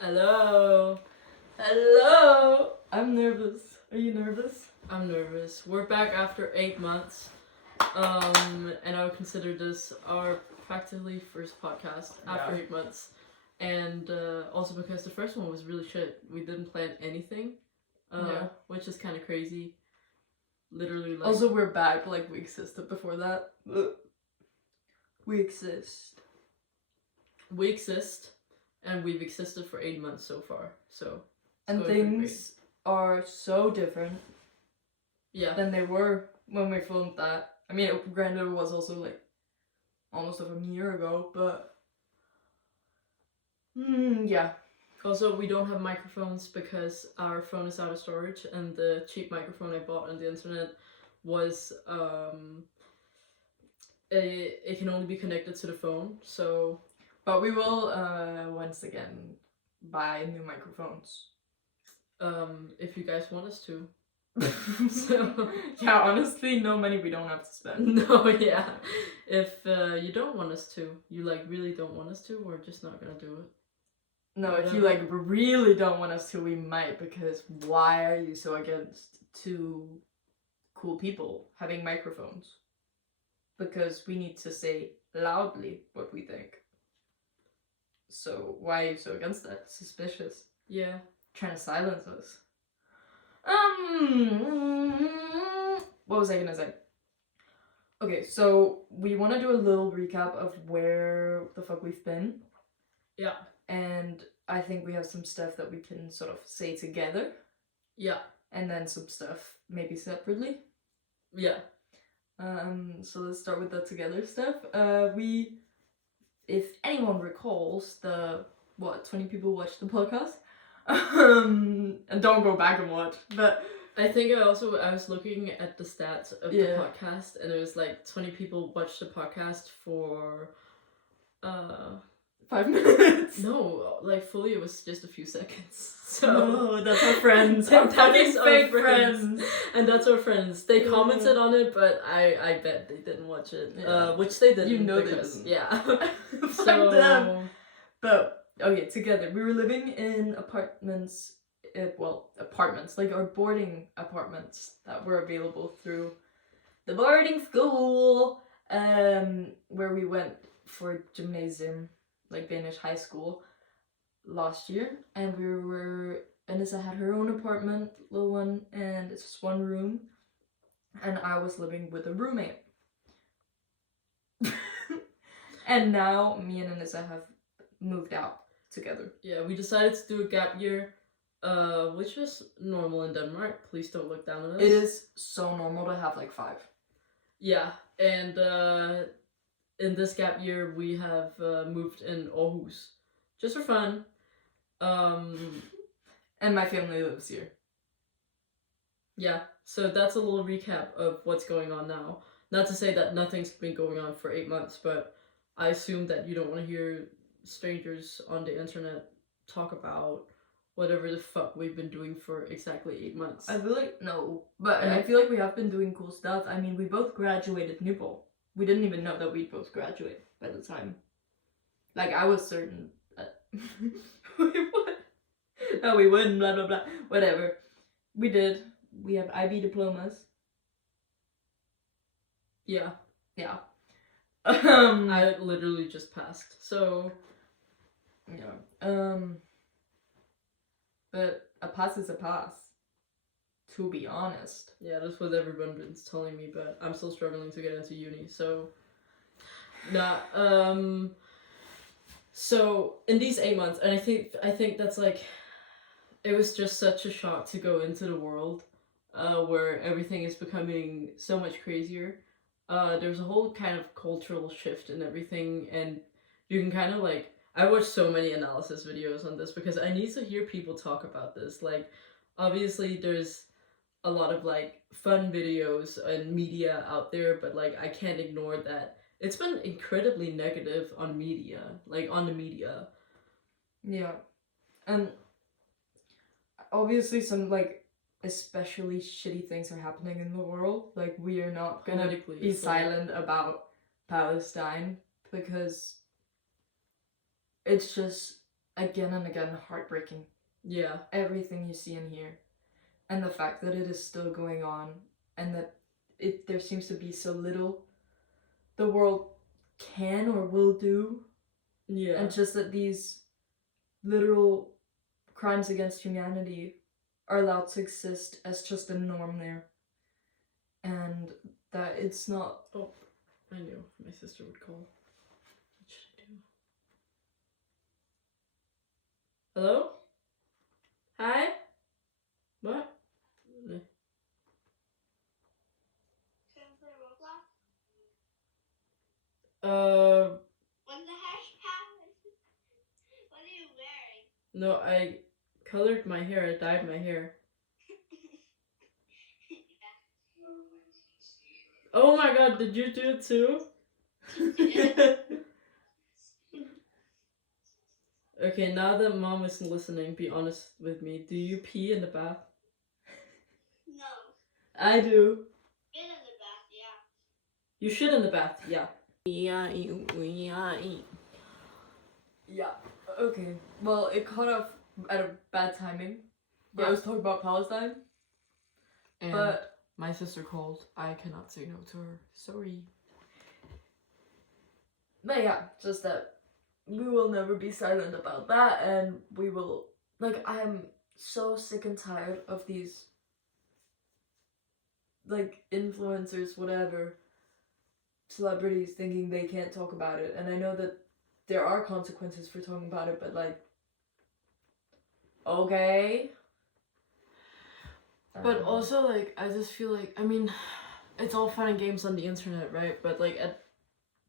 Hello. Hello! I'm nervous. Are you nervous? I'm nervous. We're back after 8 months. And I would consider this our practically first podcast after 8 months. And also because the first one was really shit. We didn't plan anything. Which is kind of crazy. Literally, like. Also, we're back, like, we existed before that. We exist. We exist, and we've existed for 8 months so far. So. And things are so different. Yeah. Than they were when we filmed that. I mean, granted, it was also, like, almost of a year ago, but. Yeah. Also, we don't have microphones because our phone is out of storage, and the cheap microphone I bought on the internet was it can only be connected to the phone. So, but we will once again buy new microphones. If you guys want us to. So yeah, honestly, no money we don't have to spend. No, yeah. If you don't want us to, you like really don't want us to, we're just not gonna do it. No, if you like really don't want us to, we might, because why are you so against two cool people having microphones? Because we need to say loudly what we think. So why are you so against that? Suspicious. Yeah. Trying to silence us. What was I gonna say? Okay, so we want to do a little recap of where the fuck we've been. Yeah. And I think we have some stuff that we can sort of say together. Yeah. And then some stuff maybe separately. Yeah. So let's start with the together stuff. If anyone recalls 20 people watched the podcast. And don't go back and watch, but I think I was looking at the stats of the podcast, and it was like 20 people watched the podcast for 5 minutes. No, like fully it was just a few seconds. So no, that's our friends. Our fucking fake friends. And that's our friends. They commented on it, but I bet they didn't watch it. Yeah. Which they didn't. You know because, they didn't. Yeah. So them. But okay, together we were living in apartments, like our boarding apartments that were available through the boarding school, where we went for gymnasium, like Danish high school, last year, and Anissa had her own apartment, little one, and it's just one room, and I was living with a roommate. And now me and Anissa have moved out together. Yeah, we decided to do a gap year, which was normal in Denmark. Please don't look down on us. It is so normal to have like 5. Yeah, and in this gap year we have moved in Aarhus, just for fun. And my family lives here. Yeah, so that's a little recap of what's going on now. Not to say that nothing's been going on for 8 months, but I assume that you don't want to hear strangers on the internet talk about whatever the fuck we've been doing for exactly 8 months. I feel like, no, but I feel like we have been doing cool stuff. I mean, we both graduated Newport. We didn't even know that we'd both graduate by the time. Like, I was certain that... Wait, what? No, we wouldn't, blah, blah, blah. Whatever. We did. We have IB diplomas. Yeah. Yeah. I literally just passed, so... Yeah. But a pass is a pass. To be honest. Yeah, that's what everyone's telling me, but I'm still struggling to get into uni, so... Nah, so, in these 8 months, and I think that's like... It was just such a shock to go into the world, where everything is becoming so much crazier. There's a whole kind of cultural shift in everything, and you can kind of like... I watched so many analysis videos on this because I need to hear people talk about this. Like, obviously there's a lot of like fun videos and media out there, but like I can't ignore that it's been incredibly negative on media, like on the media. Yeah. And obviously some like especially shitty things are happening in the world. Like, we are not gonna be silent about Palestine because it's just again and again heartbreaking. Yeah. Everything you see and hear. And the fact that it is still going on, and that there seems to be so little the world can or will do. Yeah. And just that these literal crimes against humanity are allowed to exist as just a norm there. And that it's not. Oh, I knew my sister would call. What should I do? Hello? Hi? What? Can I play Roblox? What the heck happened? What are you wearing? No, I colored my hair. I dyed my hair. Oh my god, did you do it too? Okay, now that mom isn't listening, be honest with me. Do you pee in the bath? No. I do. Been in the bath, yeah. You shit in the bath, yeah. Yeah. Okay. Well, it caught off at a bad timing. But I was talking about Palestine. And but my sister called. I cannot say no to her. Sorry. But yeah, just that we will never be silent about that, and we will. Like, I am so sick and tired of these, like, influencers, whatever, celebrities thinking they can't talk about it. And I know that there are consequences for talking about it, but, like, okay. But also, like, I just feel like, I mean, it's all fun and games on the internet, right? But, like,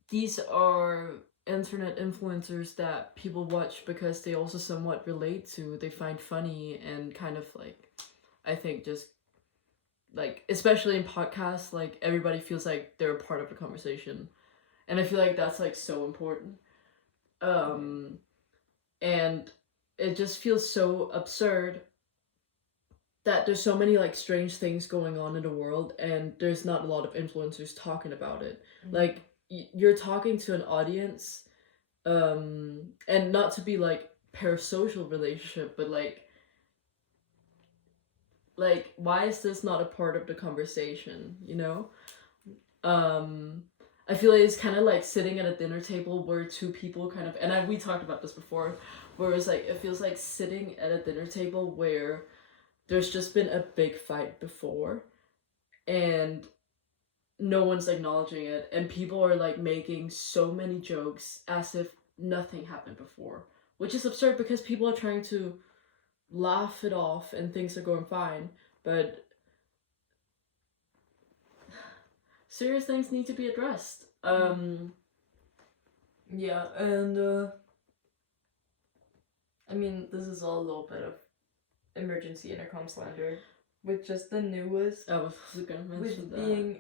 these are internet influencers that people watch because they also somewhat relate to, they find funny, and kind of, like, I think just, like, especially in podcasts, like, everybody feels like they're a part of the conversation. And I feel like that's, like, so important. And it just feels so absurd that there's so many, like, strange things going on in the world, and there's not a lot of influencers talking about it. Mm-hmm. Like, you're talking to an audience, and not to be, like, parasocial relationship, but, like, why is this not a part of the conversation, you know? I feel like it's kind of like sitting at a dinner table where two people kind of, and we talked about this before, where it's like, it feels like sitting at a dinner table where there's just been a big fight before, and no one's acknowledging it, and people are, like, making so many jokes as if nothing happened before, which is absurd because people are trying to laugh it off and things are going fine, but serious things need to be addressed. Yeah, and I mean, this is all a little bit of emergency intercom slander, with just the newest. I was gonna mention with that. Being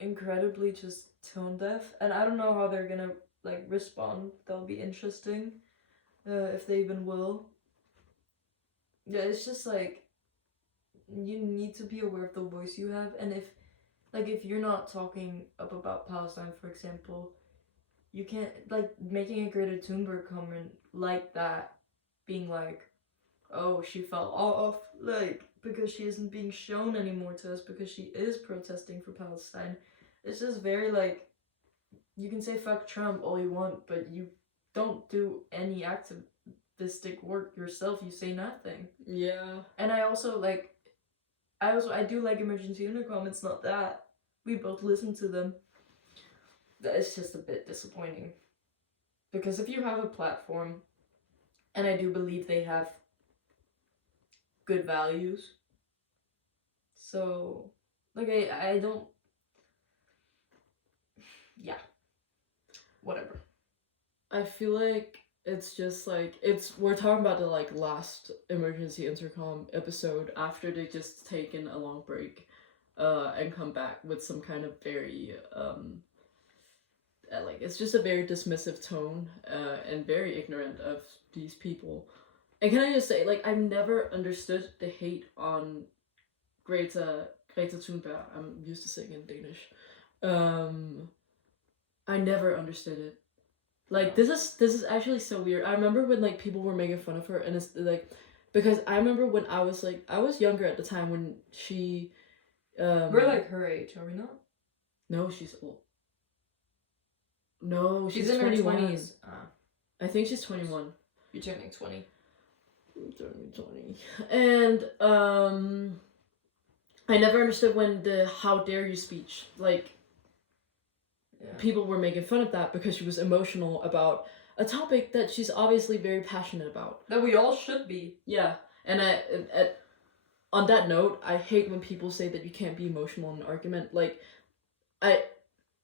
incredibly just tone deaf, and I don't know how they're gonna, like, respond. That'll be interesting, if they even will. Yeah, it's just like, you need to be aware of the voice you have, and if you're not talking up about Palestine, for example, you can't, like, making a Greta Thunberg comment like that, being like, oh, she fell off, like, because she isn't being shown anymore to us because she is protesting for Palestine. It's just very, like, you can say fuck Trump all you want, but you don't do any activistic work yourself. You say nothing. Yeah. And I also, like, I do like emergency intercom. It's not that. We both listen to them. It's just a bit disappointing. Because if you have a platform, and I do believe they have good values, so, like, I don't, yeah, whatever. I feel like it's just like, we're talking about the, like, last emergency intercom episode after they just taken a long break, and come back with some kind of very, like, it's just a very dismissive tone, and very ignorant of these people. And can I just say, like, I've never understood the hate on Greta Thunberg. I'm used to saying in Danish. I never understood it. Like this is actually so weird. I remember when like people were making fun of her, and it's like because I remember when I was younger at the time when she We're like her age, are we not? no, she's old. No, She's she's in her 21. 20s. I think she's 21. You're turning 20. I'm turning 20. And I never understood when the "how dare you" speech, like Yeah. people were making fun of that because she was emotional about a topic that she's obviously very passionate about. That we all should be. Yeah, and on that note, I hate when people say that you can't be emotional in an argument. Like,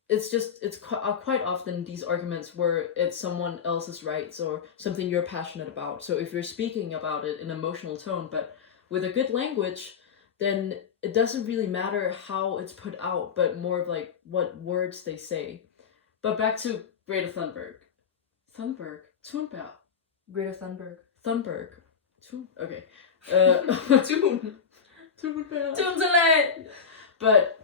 it's quite often these arguments where it's someone else's rights or something you're passionate about. So if you're speaking about it in an emotional tone, but with a good language, then it doesn't really matter how it's put out, but more of like what words they say. But back to Greta Thunberg. Thunberg. Greta Thunberg. Thunberg. Okay. Thunberg. But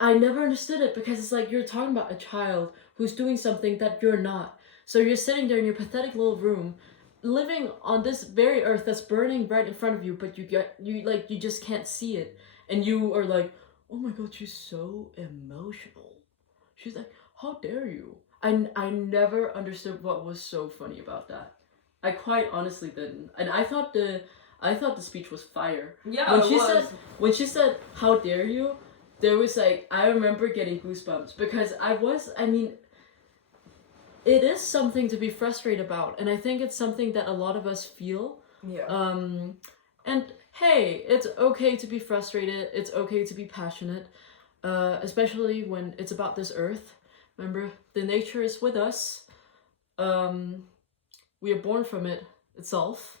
I never understood it because it's like you're talking about a child who's doing something that you're not. So you're sitting there in your pathetic little room, living on this very earth that's burning right in front of you, but you just can't see it, and you are like, oh my god, she's so emotional. She's like, how dare you? I never understood what was so funny about that. I quite honestly didn't, and I thought the speech was fire. Yeah, when she said how dare you, there was like, I remember getting goosebumps because it is something to be frustrated about, and I think it's something that a lot of us feel. Yeah. And hey, it's okay to be frustrated, it's okay to be passionate, especially when it's about this earth. Remember, the nature is with us. We are born from it itself.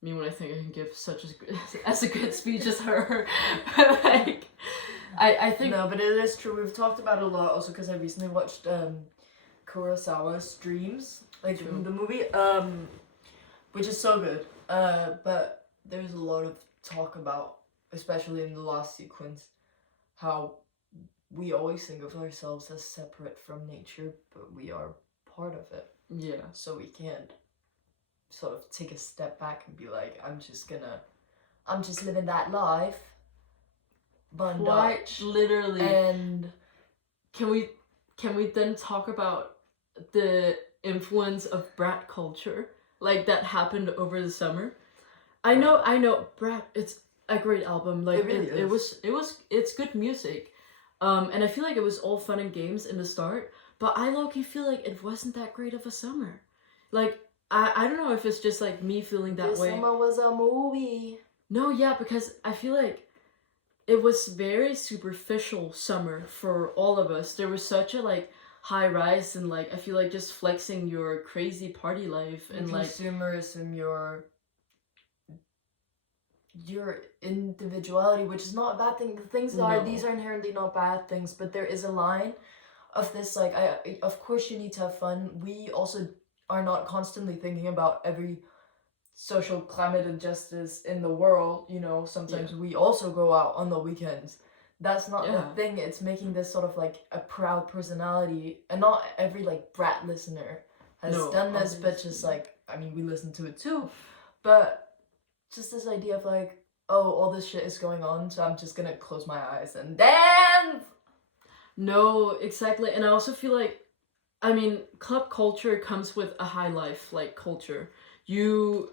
I mean, when I think I can give such as a good speech as her, like, I think no, but it is true. We've talked about it a lot also because I recently watched Kurosawa's Dreams, like the movie, which is so good. But there's a lot of talk about, especially in the last sequence, how we always think of ourselves as separate from nature, but we are part of it. Yeah. So we can't sort of take a step back and be like, I'm just living that life. Quite literally. And can we then talk about the influence of brat culture, like that happened over the summer? I know Brat, it's a great album. Like, it's good music. And I feel like it was all fun and games in the start, but I low-key feel like it wasn't that great of a summer. Like, I don't know if it's just like me feeling that way. This summer was a movie. No, yeah, because I feel like it was very superficial summer for all of us. There was such a like high rise and like I feel like just flexing your crazy party life and like consumerism, your individuality, which is not a bad thing. The things these are inherently not bad things, but there is a line of this like of course you need to have fun. We also are not constantly thinking about every social climate injustice in the world, you know. Sometimes we also go out on the weekends. That's not the thing. It's making this sort of like a proud personality, and not every like Brat listener has done this, but just like, I mean, we listen to it too, but just this idea of like, oh, all this shit is going on, so I'm just gonna close my eyes and dance. No, exactly. And I also feel like, I mean, club culture comes with a high life like culture. You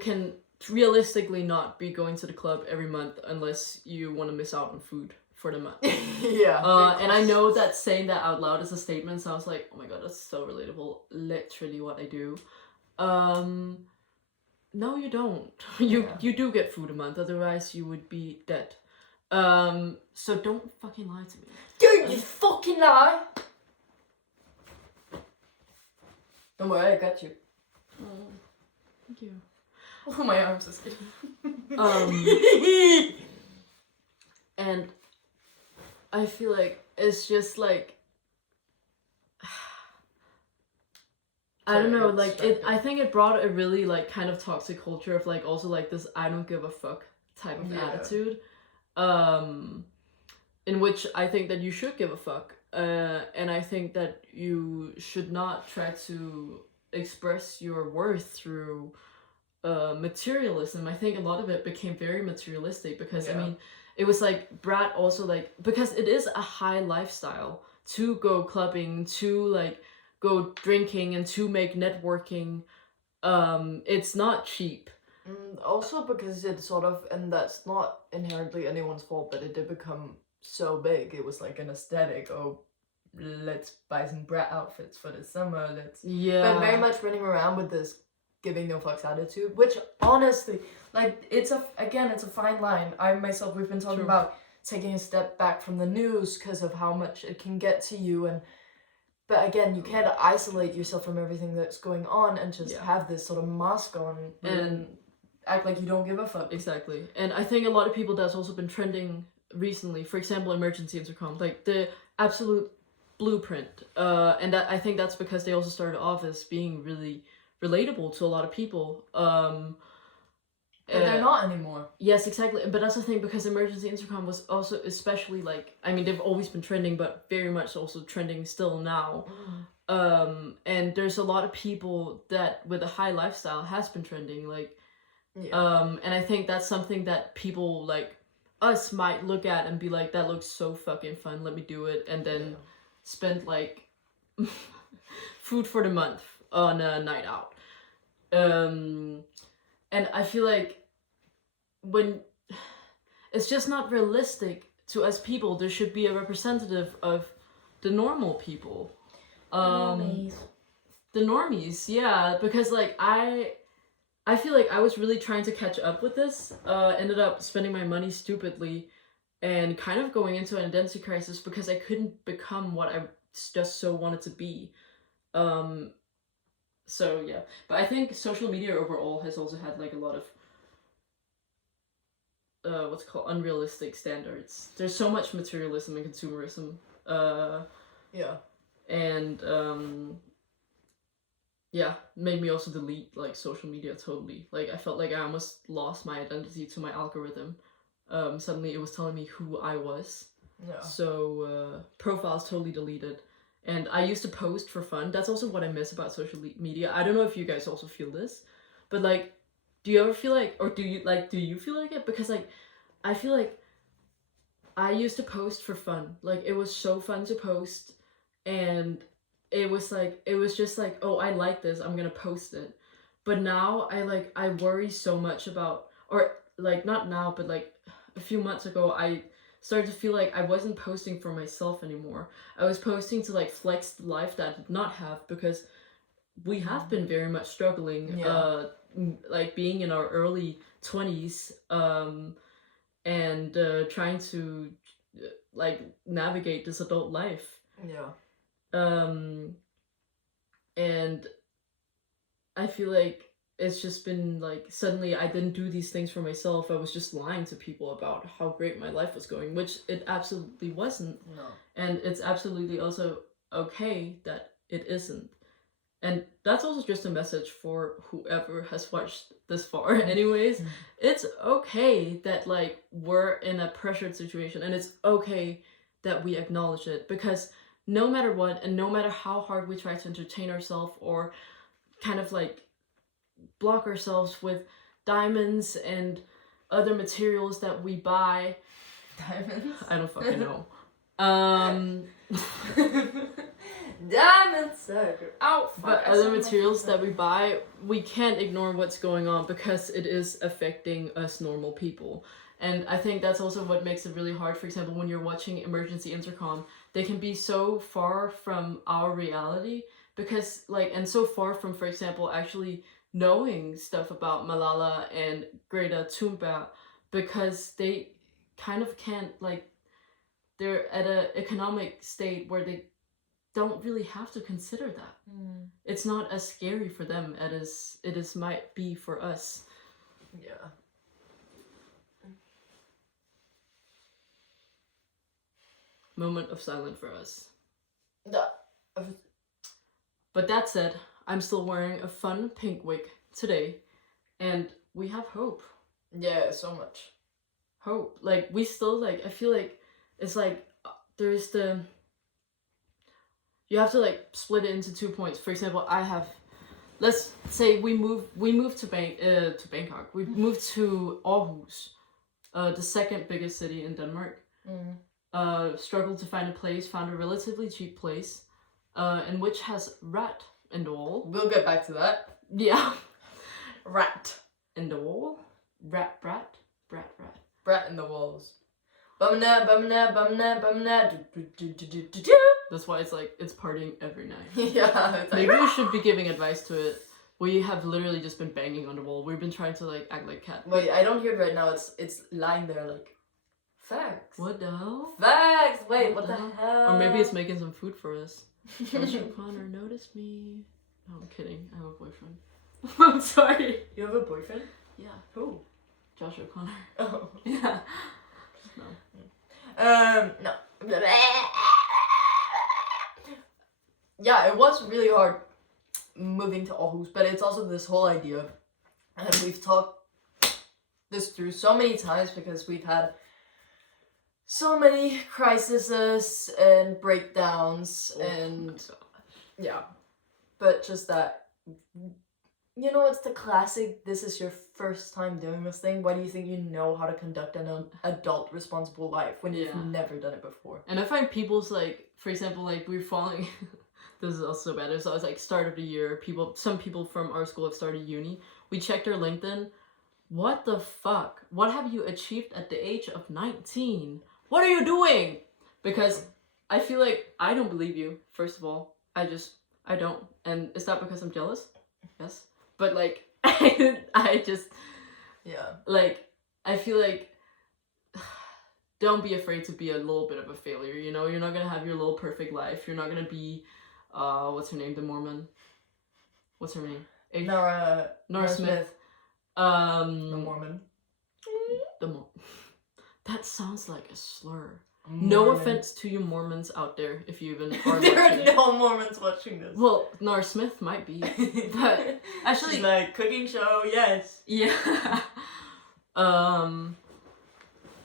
can realistically not be going to the club every month unless you want to miss out on food for the month. And I know that saying that out loud is a statement, so I was like, oh my god, that's so relatable. Literally what I do. No, you don't. You do get food a month, otherwise you would be dead. So don't fucking lie to me. Dude, you fucking lie! Don't worry, I got you. Oh, thank you. Oh, my arms are skinny. And I feel like it's just like I don't know, like I think it brought a really like kind of toxic culture of like also like this I don't give a fuck type of attitude. In which I think that you should give a fuck. And I think that you should not try to express your worth through materialism. I think a lot of it became very materialistic because I Yeah. mean, it was like Brat also like because it is a high lifestyle to go clubbing, to like go drinking, and to make networking. It's not cheap. Also because it's sort of, and that's not inherently anyone's fault, but it did become so big. It was like an aesthetic. Oh, let's buy some brat outfits for the summer. Let's Yeah. But very much running around with this giving no fucks attitude, which honestly, like it's a fine line. I myself, we've been talking True. about taking a step back from the news because of how much it can get to you, and but again, you can't isolate yourself from everything that's going on and just Yeah. have this sort of mask on and act like you don't give a fuck. Exactly. And I think a lot of people that's also been trending recently, for example, emergency intercom, like the absolute blueprint. And that I think that's because they also started off as being really relatable to a lot of people. But they're not anymore. Yes, exactly. But that's the thing, because emergency intercom was also especially like, I mean, they've always been trending, but very much also trending still now. And there's a lot of people that with a high lifestyle has been trending, like and I think that's something that people like us might look at and be like, that looks so fucking fun, let me do it, and then spend like food for the month on a night out. And I feel like when it's just not realistic to us people, there should be a representative of the normal people. The normies, yeah, because like I feel like I was really trying to catch up with this. Ended up spending my money stupidly and kind of going into an identity crisis because I couldn't become what I just so wanted to be. So yeah, but I think social media overall has also had like a lot of what's called unrealistic standards. There's so much materialism and consumerism. And yeah, made me also delete like social media totally. Like I felt like I almost lost my identity to my algorithm. Suddenly it was telling me who I was. So profiles totally deleted. And I used to post for fun. That's also what I miss about social media. I don't know if you guys also feel this, but like, do you ever feel like, or do you feel like it? Because like, I feel like I used to post for fun. Like it was so fun to post, and it was just like, oh, I like this, I'm gonna post it. But now I worry so much about, or like not now, but like a few months ago, I started to feel like I wasn't posting for myself anymore. I was posting to like flex the life that I did not have, because we have been very much struggling, like being in our early 20s, and trying to like navigate this adult life. And I feel like it's just been like, suddenly I didn't do these things for myself. I was just lying to people about how great my life was going, which it absolutely wasn't. And it's absolutely also okay that it isn't. And that's also just a message for whoever has watched this far. Anyways, it's okay that like we're in a pressured situation, and it's okay that we acknowledge it, because no matter what, and no matter how hard we try to entertain ourselves or kind of like block ourselves with diamonds and other materials that we buy. Diamonds? I don't fucking know. Diamonds! But other materials that we buy, we can't ignore what's going on, because it is affecting us normal people. And I think that's also what makes it really hard. For example, when you're watching Emergency Intercom, they can be so far from our reality, because like, and so far from, for example, actually knowing stuff about Malala and Greta Thunberg, because they kind of can't, like, they're at an economic state where they don't really have to consider that. It's not as scary for them as it is might be for us. Moment of silence for us. But that said, I'm still wearing a fun pink wig today, and we have hope. Yeah, so much hope. Like we still, like, I feel like it's like there's the you have to like split it into 2 points. For example, I have, let's say we move to Bangkok. We moved to Aarhus, the second biggest city in Denmark. Struggled to find a place, found a relatively cheap place, in which has rat in the wall. We'll get back to that. Yeah. Rat In the wall? Brat. Brat in the walls. Bumna. That's why it's like, it's partying every night. Yeah. It's like, Maybe we should be giving advice to it. We have literally just been banging on the wall. We've been trying to like act like cat. wait, I don't hear it right now. It's lying there like facts. What the hell? Facts. Wait, what the hell? Or maybe it's making some food for us. Josh O'Connor noticed me. No, I'm kidding. I have a boyfriend. I'm sorry. You have a boyfriend? Yeah. Who? Josh O'Connor. Oh. Yeah. No. No. Yeah, it was really hard moving to Aarhus, but it's also this whole idea, and we've talked this through so many times because we've had so many crises and breakdowns and yeah, but just that, you know, it's the classic, this is your first time doing this thing. Why do you think you know how to conduct an adult responsible life when you've never done it before? And I find people's like, for example, like we're following, this is also bad. So it's like start of the year, some people from our school have started uni. We checked their LinkedIn. What the fuck? What have you achieved at the age of 19? What are you doing? Because I feel like I don't believe you, first of all. I don't. And is that because I'm jealous? Yes. But like, I just, like, I feel like, don't be afraid to be a little bit of a failure, you know? You're not gonna have your little perfect life. You're not gonna be, what's her name? The Mormon. What's her name? Nora Smith. The Mormon. That sounds like a slur. Mormon. No offense to you Mormons out there, if you even are there watching. are no Mormons watching this. Well, Nora Smith might be, but actually, she's like, cooking show, yes. Yeah. But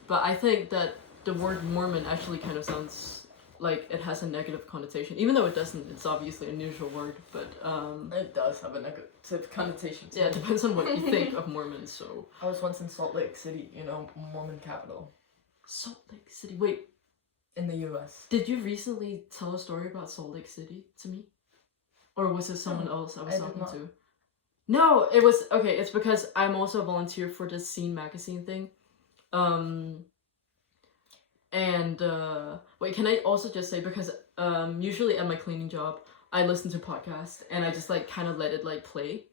I think that the word Mormon actually kind of sounds like it has a negative connotation, even though it doesn't. It's obviously a neutral word, but it does have a negative connotation. Yeah, it depends on what you think of Mormons. So I was once in Salt Lake City, you know, Mormon capital. Salt Lake City. Wait, in the U.S. Did you recently tell a story about Salt Lake City to me, or was it someone else I was talking to? No, it was okay. It's because I'm also a volunteer for the Scene magazine thing. Wait, can I also just say, because usually at my cleaning job I listen to podcasts and I just like kind of let it like play,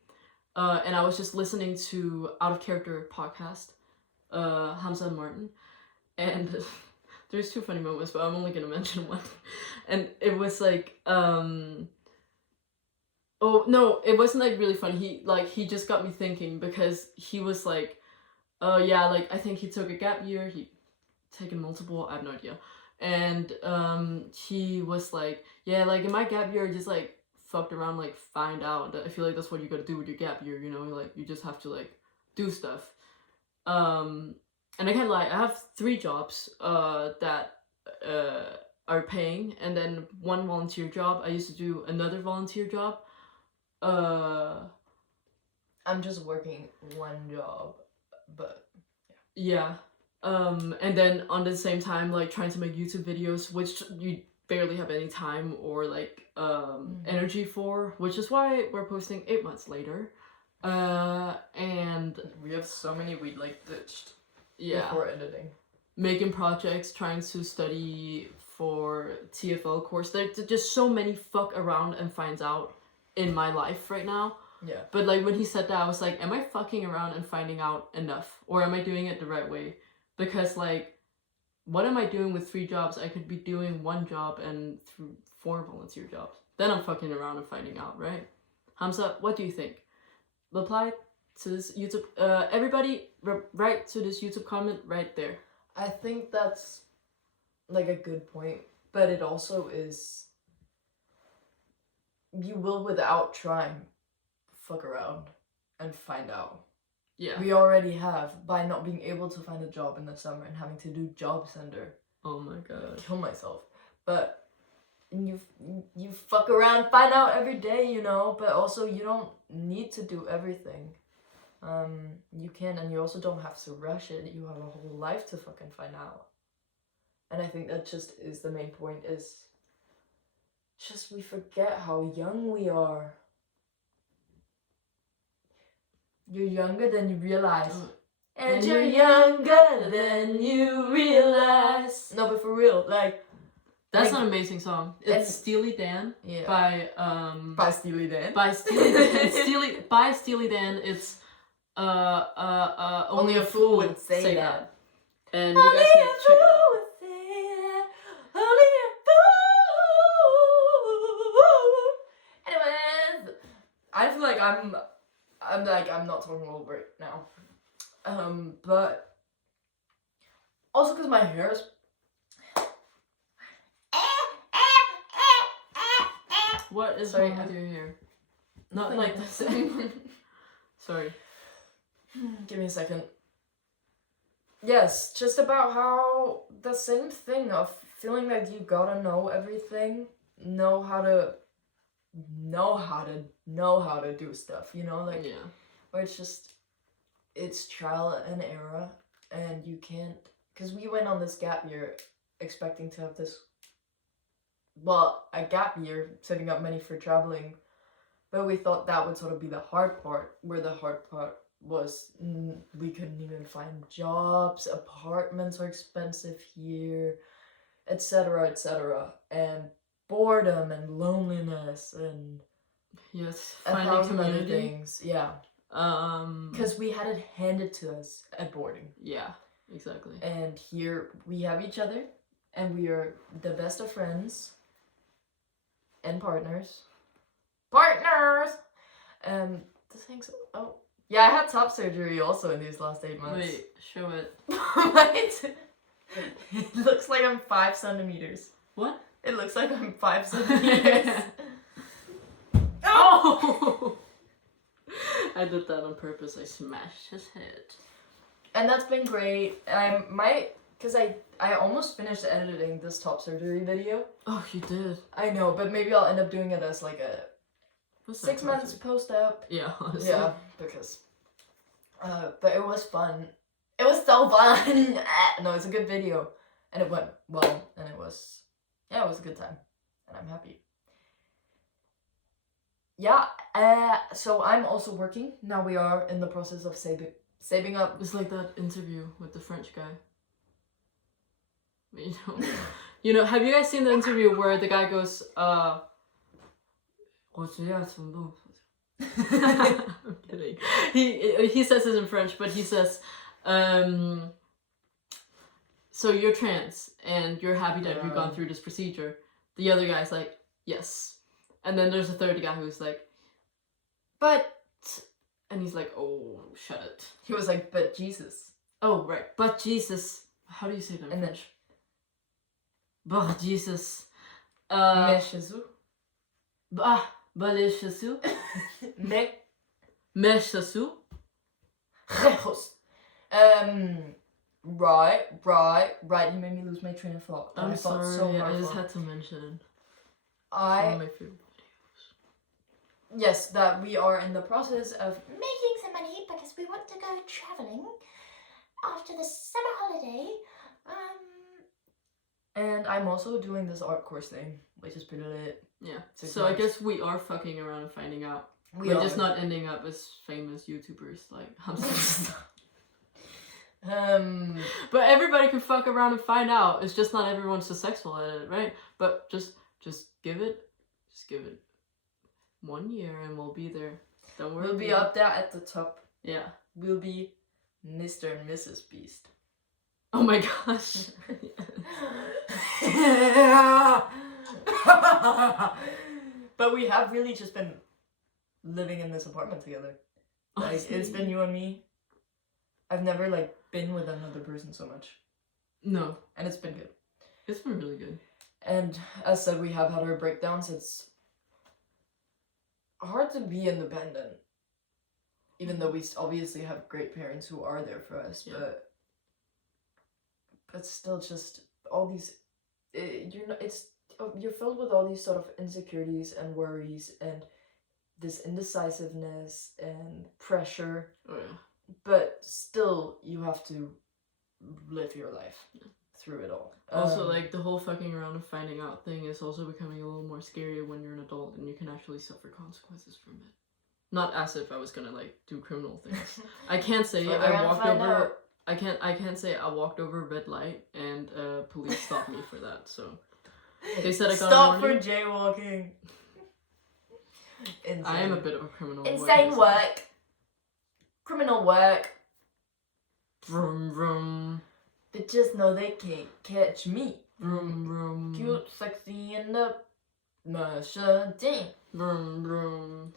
and I was just listening to Out of Character podcast, Hamza and Martin, and there's two funny moments, but I'm only gonna mention one. And it was like oh no, it wasn't like really funny. He just got me thinking, because he was like, yeah, like I think he took a gap year, he taken multiple, I have no idea. And he was like, yeah, like in my gap year I just like fucked around, like find out that I feel like that's what you gotta do with your gap year, you know, like you just have to like do stuff. And I can't lie, I have 3 jobs that are paying, and then 1 volunteer job. I used to do another volunteer job. I'm just working 1 job, but yeah. And then on the same time, like trying to make YouTube videos, which you barely have any time or like energy for, which is why we're posting 8 months later. And we have so many we like ditched. Yeah. Before editing. Making projects, trying to study for TFL course. There's just so many fuck around and finds out in my life right now. Yeah. But like when he said that, I was like, am I fucking around and finding out enough? Or am I doing it the right way? Because like, what am I doing with 3 jobs? I could be doing 1 job and 4 volunteer jobs. Then I'm fucking around and finding out, right? Hamza, what do you think? Reply to this YouTube, everybody write to this YouTube comment right there. I think that's like a good point, but it also is, you will without trying fuck around and find out. Yeah. We already have, by not being able to find a job in the summer and having to do job center. Oh my god. Kill myself. But and you fuck around and find out every day, you know, but also you don't need to do everything. You can, and you also don't have to rush it. You have a whole life to fucking find out. And I think that just is the main point, is just we forget how young we are. You're younger than you realize. And you're younger than you realize. No, but for real, like, That's like, an amazing song. It's Steely Dan yeah. by Steely Dan. by Steely Dan. By Steely Dan. It's only a fool would say that. And you guys need to check it out. Anyways, I feel like I'm not talking over it now. But also because my hair is. What is Sorry, wrong with your hair? Not like this. Sorry. Give me a second. Yes, just about how the same thing of feeling like you gotta know everything, know how to do stuff, you know, like, Yeah. where it's trial and error, and you can't, because we went on this gap year expecting to have this, well, a gap year, setting up money for traveling, but we thought that would sort of be the hard part, where the hard part was we couldn't even find jobs, apartments are expensive here, etc., and boredom and loneliness and Yes. a Finding thousand other community. things, yeah. Because we had it handed to us at boarding. Yeah, exactly. And here we have each other, and we are the best of friends and partners. The things. Oh, yeah, I had top surgery also in these last 8 months. Wait, show it. Right? It looks like I'm 5 centimeters. What? It looks like I'm 5 centimeters. Oh! I did that on purpose. I smashed his head. And that's been great. Because I almost finished editing this top surgery video. Oh, you did. I know, but maybe I'll end up doing it as like a What's 6 that months project? post-op. Yeah, honestly. Yeah, because. But it was fun. It was so fun. No, it's a good video, and it went well, and it was a good time, and I'm happy. Yeah. So I'm also working now. We are in the process of saving up. It's like that interview with the French guy. You know, have you guys seen the interview where the guy goes, I'm kidding. He says this in French, but he says, so you're trans and you're happy that you've gone through this procedure. The other guy's like, yes. And then there's a third guy who's like, but, and he's like, oh, shut it. He was like, but Jesus. Oh, right. But Jesus. How do you say that in French? But Jesus. Mais Jésus. Bah les Jesus. Mais Jesus. Right. You made me lose my train of thought. I'm sorry. So hard I just for. had to mention it. One of my favorite videos. Yes, that we are in the process of making some money because we want to go traveling after the summer holiday. And I'm also doing this art course thing, which is pretty lit. Yeah. 6 So months. I guess we are fucking around and finding out. We're just not ending up as famous YouTubers like Hamza. But everybody can fuck around and find out. It's just not everyone's successful at it, right? But just give it 1 year and we'll be there. Don't worry. We'll be up there at the top. Yeah. We'll be Mr. and Mrs. Beast. Oh my gosh. But we have really just been living in this apartment together. Like, it's been you and me. I've never, like, been with another person so much. No. And it's been good. It's been really good. And as said, we have had our breakdowns. It's hard to be independent. Even though we obviously have great parents who are there for us. Yeah. But still just all these... You're not... It's... you're filled with all these sort of insecurities and worries and this indecisiveness and pressure, Oh yeah. but still you have to live your life through it all. Also, like the whole fucking around and finding out thing is also becoming a little more scary when you're an adult and you can actually suffer consequences from it. Not as if I was gonna like do criminal things. I can't say Fuck I around, walked find over. out. I can't say I walked over a red light and police stopped me for that. So they said I got Stop a for warning. jaywalking. Insane. I am a bit of a criminal. what can I Insane say? work. Criminal work. Vroom vroom Bitches know they can't catch me. vroom vroom. Cute, sexy, and the machine. Vroom vroom.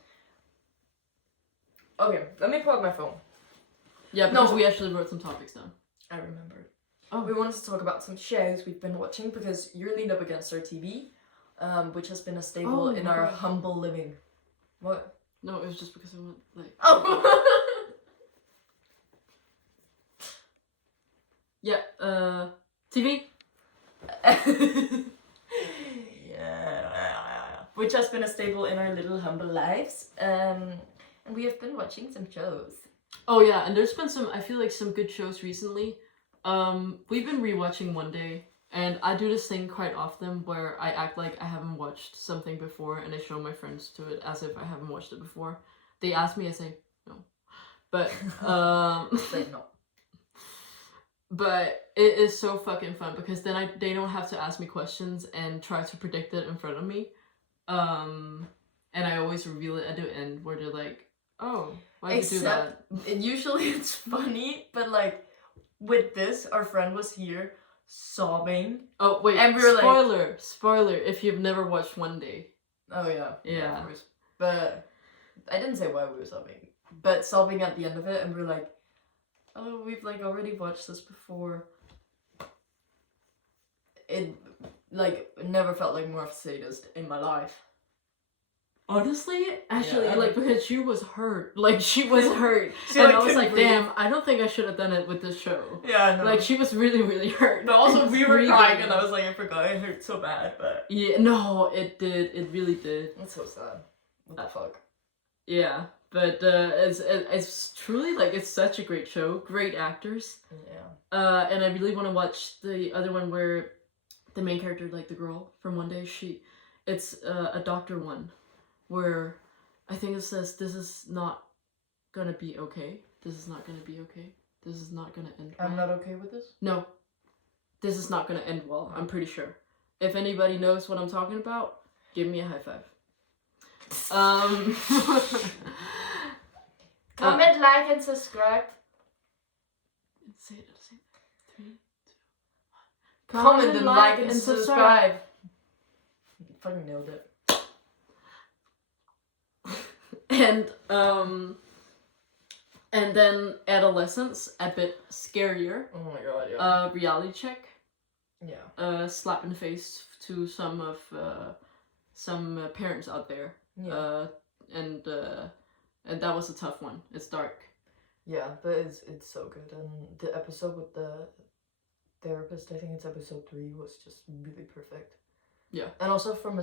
Okay, let me pull up my phone. Yeah, No. because we actually wrote some topics down. I remembered. Oh. We wanted to talk about some shows we've been watching because you're leaned up against our TV, which has been a staple Oh, in our okay. humble living. What? No, it was just because I went like. Oh! Yeah. TV. Yeah. Which has been a staple in our little humble lives. And we have been watching some shows. Oh yeah, and there's been some. I feel like some good shows recently. We've been rewatching One Day, and I do this thing quite often where I act like I haven't watched something before, and I show my friends to it as if I haven't watched it before. They ask me, I say no, but Say no. but it is so fucking fun because then they don't have to ask me questions and try to predict it in front of me. And I always reveal it at the end where they're like, "Oh, why'd you do that?" Usually it's funny, but like with this, our friend was here sobbing. Oh wait, And we were like- spoiler if you've never watched One Day. Oh yeah, Yeah. of course. But I didn't say why we were sobbing, but sobbing at the end of it, and we were like, "Oh, we've like already watched this before." It like never felt like more of a sadist in my life. Honestly, actually, Yeah. like because she was hurt, like she was hurt, She, and like, I was couldn't like, breathe. damn, I don't think I should have done it with this show. Yeah, I know. Like she was really, really hurt. but also And we were breathing. crying, and I was like, I forgot it hurt so bad, but Yeah, no, it did. It really did. that's so sad. What the fuck? Yeah, but it's truly like it's such a great show. Great actors. Yeah. And I really want to watch the other one where the main character, like the girl from One Day, it's a doctor one, where I think it says this is not gonna be okay. This is not gonna be okay. This is not gonna end well. I'm not okay with this. No, this is not gonna end well. I'm pretty sure. If anybody knows what I'm talking about, give me a high five. Comment, like, and subscribe. Say it at the same time. 3, 2, 1. Comment and like and subscribe. Fucking nailed it. And then adolescence, a bit scarier. Oh my god, yeah. Reality check. Yeah. Slap in the face to some parents out there. Yeah. And that was a tough one. It's dark. Yeah, but it's so good. And the episode with the therapist, I think it's episode 3, was just really perfect. Yeah. And also from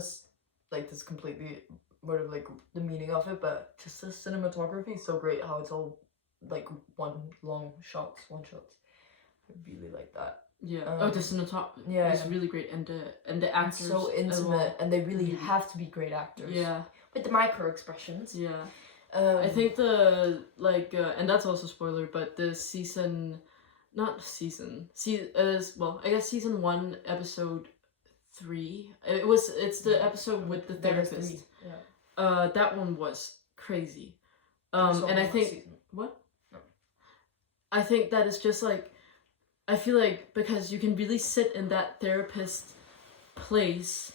like this completely what of like the meaning of it, but just the cinematography is so great. How it's all like one shots. I really like that. Yeah. Um, the cinematography yeah. is really great, and the It's actors so as intimate, well. and they really Really. have to be great actors. Yeah. With the micro expressions. Yeah. I I think the and that's also spoiler, but the season, I guess season 1, episode 3. It's the episode with the There was therapist. 3, yeah. That one was crazy. saw And I last think season. what? No. I think that is just like, I feel like because you can really sit in that therapist place,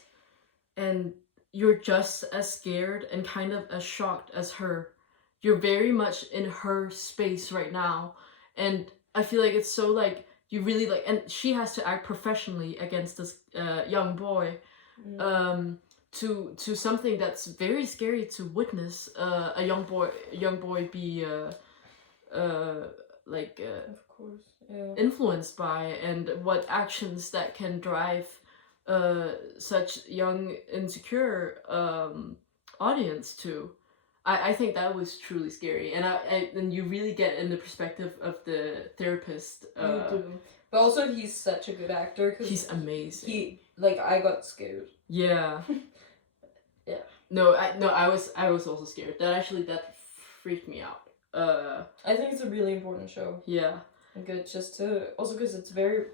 and you're just as scared and kind of as shocked as her. You're very much in her space right now, and I feel like it's so like you really like, and she has to act professionally against this young boy, to something that's very scary to witness. A young boy be like Of course. Yeah. influenced by, and what actions that can drive such young insecure audience to. I think that was truly scary, and and you really get in the perspective of the therapist. You do. But also, he's such a good actor. He's amazing. I got scared. Yeah. Yeah. No, I was also scared. That freaked me out. I think it's a really important show. Yeah. And good, just to also because it's very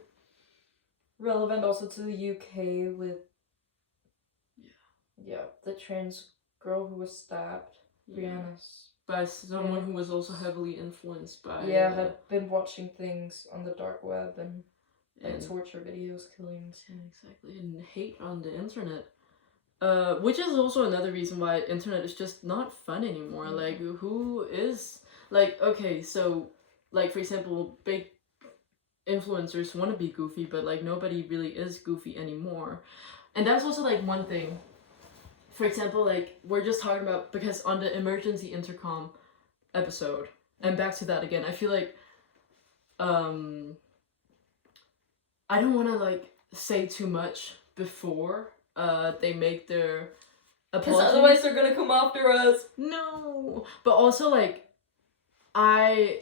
relevant also to the UK with the trans girl who was stabbed. Brianna's. By someone who was also heavily influenced by. Had been watching things on the dark web and torture videos, killings. Exactly, and hate on the internet. Which is also another reason why internet is just not fun anymore. Mm-hmm. Like, who is like, okay, so like for example, big influencers want to be goofy, but like nobody really is goofy anymore. And that's also like one thing. For example, like we're just talking about, because on the emergency intercom episode, and back to that again, I feel like I don't want to like say too much before they make their apology. Because otherwise they're gonna come after us. No, but also like I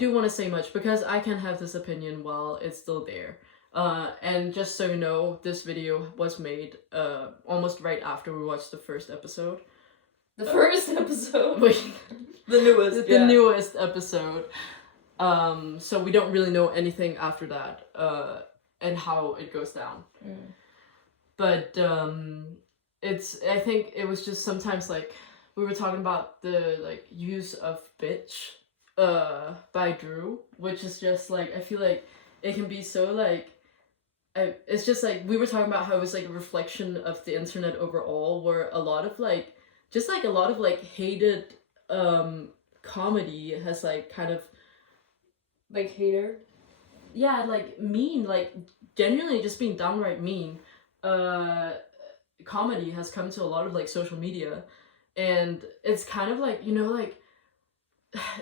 do want to say much because I can have this opinion while it's still there. And just so you know, this video was made almost right after we watched the first episode. The first episode? The newest. The newest episode. So we don't really know anything after that, and how it goes down. Mm. But I think it was just sometimes like we were talking about the like use of bitch by Drew, which is just like, I feel like it can be so like, it's just like we were talking about how it was like a reflection of the internet overall, where a lot of like just like a lot of like hated comedy has like kind of like hater, like mean, like genuinely just being downright mean comedy has come to a lot of like social media, and it's kind of like, you know, like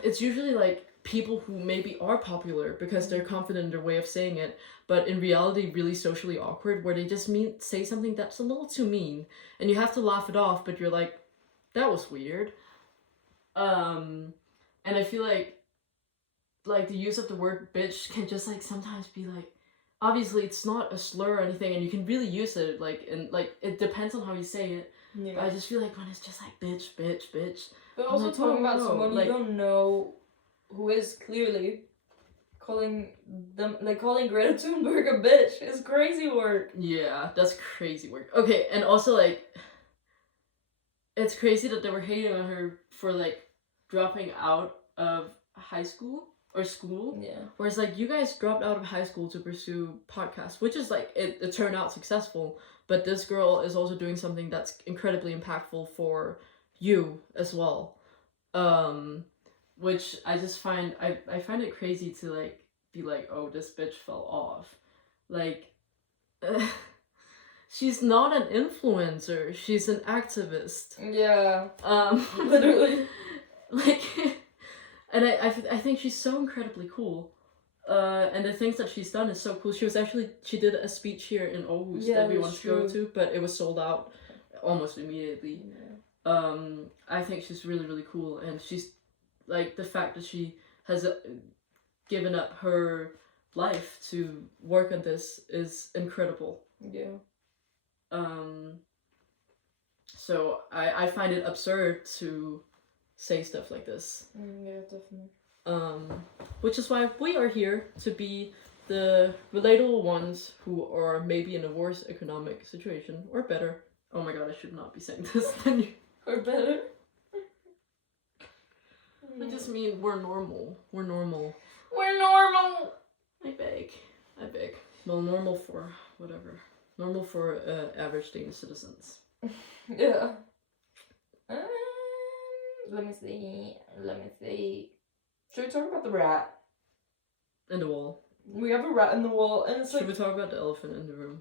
it's usually like people who maybe are popular because they're confident in their way of saying it, but in reality really socially awkward, where they just say something that's a little too mean and you have to laugh it off, but you're like, that was weird. And I feel like the use of the word bitch can just like sometimes be like, obviously it's not a slur or anything, and you can really use it like, and like it depends on how you say it. But I just feel like when it's just like bitch, but also like, talking about whoa, someone like, you don't know who is clearly calling Greta Thunberg a bitch is crazy work. Yeah, that's crazy work. Okay, and also like it's crazy that they were hating on her for like dropping out of high school or school. Yeah. Whereas like you guys dropped out of high school to pursue podcasts, which is like it turned out successful, but this girl is also doing something that's incredibly impactful for you as well. Which I just find I find it crazy to like be like, oh, this bitch fell off. Like she's not an influencer, she's an activist. Yeah. Literally. Like, and I think she's so incredibly cool. And the things that she's done is so cool. She did a speech here in Aarhus that we wanted to go to, but it was sold out almost immediately. Yeah. I think she's really, really cool, and she's like, the fact that she has given up her life to work on this is incredible. Yeah. So I find it absurd to say stuff like this. Yeah, definitely. Which is why we are here, to be the relatable ones who are maybe in a worse economic situation, or better. Oh my god, I should not be saying this. Or better. I just mean we're normal. We're normal. We're normal! I beg. Well, normal for whatever. Normal for average Danish citizens. Yeah. Let me see. Should we talk about the rat? In the wall. We have a rat in the wall, and it's Should we talk about the elephant in the room?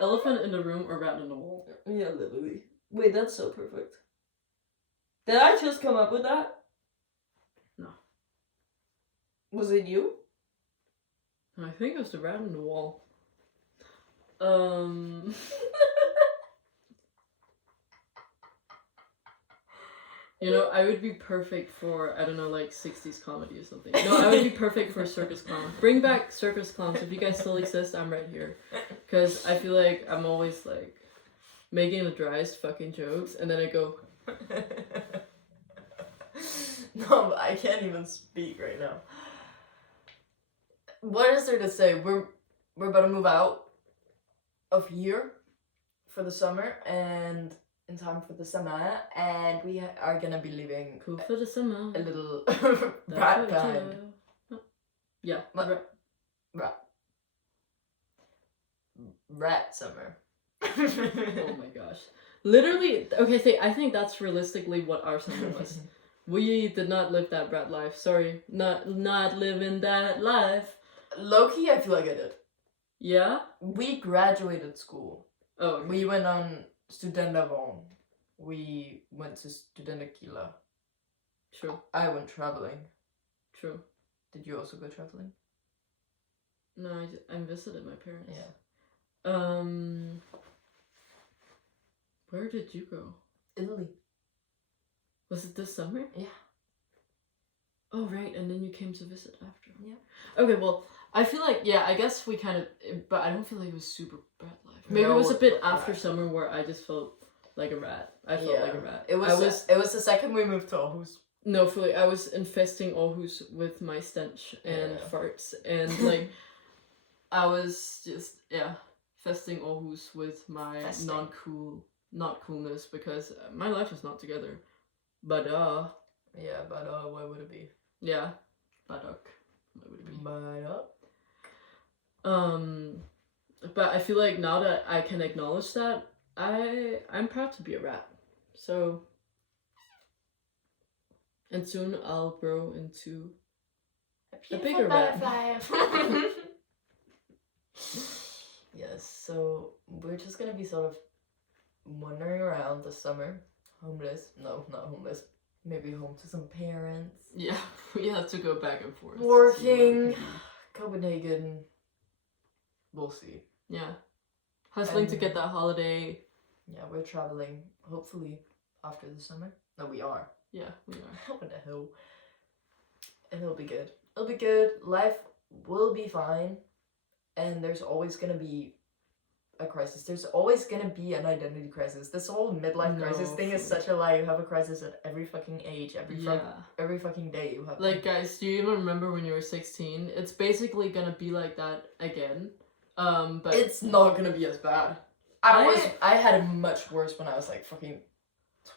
Elephant in the room or rat in the wall? Yeah, literally. Wait, that's so perfect. Did I just come up with that? No. Was it you? I think it was the rat on the wall. You know, I would be perfect for, I don't know, like 60s comedy or something. No, I would be perfect for a circus clown. Bring back circus clowns. If you guys still exist, I'm right here. Because I feel like I'm always like making the driest fucking jokes, and then I go, No, but I can't even speak right now. What is there to say? We're about to move out of here for the summer, and in time for the summer, and we are gonna be living cool for the summer. a little That's brat what kind. Yeah. Rat summer. Oh my gosh. Literally, okay, I think that's realistically what our summer was. We did not live that brat life. Sorry. Not living that life. Low-key, I feel like I did. Yeah? We graduated school. Oh, okay. We went on Studenterwohn. We went to Studenterkila. True. I went traveling. True. Did you also go traveling? No, I visited my parents. Yeah. Where did you go? Italy. Was it this summer? Yeah. Oh, right, and then you came to visit after. Yeah. Okay, well, I feel like, yeah, I guess we kind of, but I don't feel like it was super brat life. Maybe it was a bit after summer where I just felt like a rat. I felt like a rat. It was the second we moved to Aarhus. No, fully. I was infesting Aarhus with my stench and farts, and like, I was just infesting Aarhus with my not coolness because my life is not together. But yeah, but why would it be? Yeah, buttock. Why would it be? Buttock. But I feel like now that I can acknowledge that, I'm proud to be a rat. So. And soon I'll grow into a bigger butterfly. Yes, so we're just gonna be sort of wandering around this summer. Homeless. No, not homeless. Maybe home to some parents. Yeah, we have to go back and forth. Working. Copenhagen. We'll see. Yeah. Hustling to get that holiday. Yeah, we're traveling, hopefully, after the summer. No, we are. Yeah, we are. What the hell? And it'll be good. It'll be good. Life will be fine. And there's always gonna be a crisis. There's always gonna be an identity crisis. This whole midlife crisis thing is such a lie. You have a crisis at every fucking age. Every fucking day you have. Like, guys, do you even remember when you were 16? It's basically gonna be like that again. But it's not gonna be as bad. I had it much worse when I was like fucking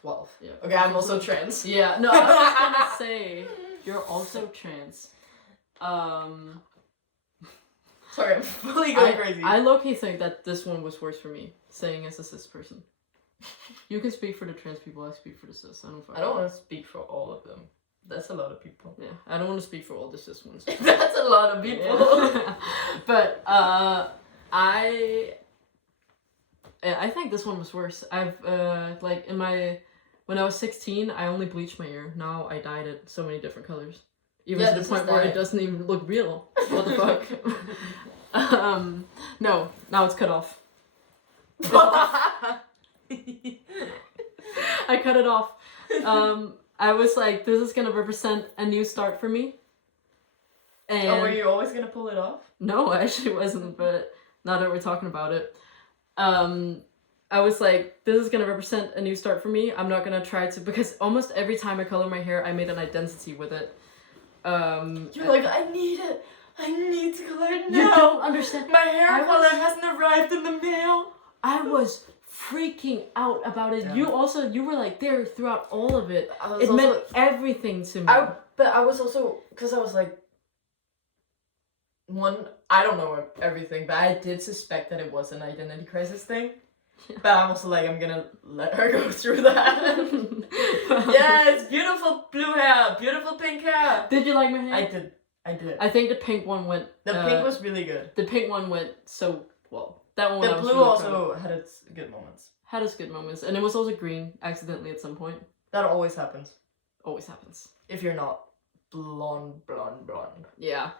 12. Yeah. Okay, I'm also trans. Yeah, no, I was gonna say, you're also trans. Sorry, I'm fully going crazy. I low-key think that this one was worse for me, saying as a cis person. You can speak for the trans people, I speak for the cis. I don't want to speak for all of them. That's a lot of people. Yeah, I don't want to speak for all the cis ones. That's a lot of people. Yeah. But, I think this one was worse. I've, like, when I was 16, I only bleached my hair. Now I dyed it so many different colors. Even to the point where it doesn't even look real. What the fuck? No, now it's cut off. I cut it off. I was like, this is gonna represent a new start for me. And were you always gonna pull it off? No, I actually wasn't, but now that we're talking about it. I was like, this is gonna represent a new start for me. I'm not gonna try to, because almost every time I color my hair, I made an identity with it. You're like, I need it. I need to color it now. You don't understand. My hair color hasn't arrived in the mail. I was freaking out about it. Yeah. You were like there throughout all of it. It meant everything to me. But I was also, because I was like, I don't know everything, but I did suspect that it was an identity crisis thing. Yeah. But I'm also like, I'm gonna let her go through that. Yes, beautiful blue hair, beautiful pink hair. Did you like my hair? I did. I think the pink one went. The pink was really good. The pink one went so well. That one. The blue really also had its good moments. Had its good moments, and it was also green accidentally at some point. That always happens. Always happens. If you're not blonde. Yeah.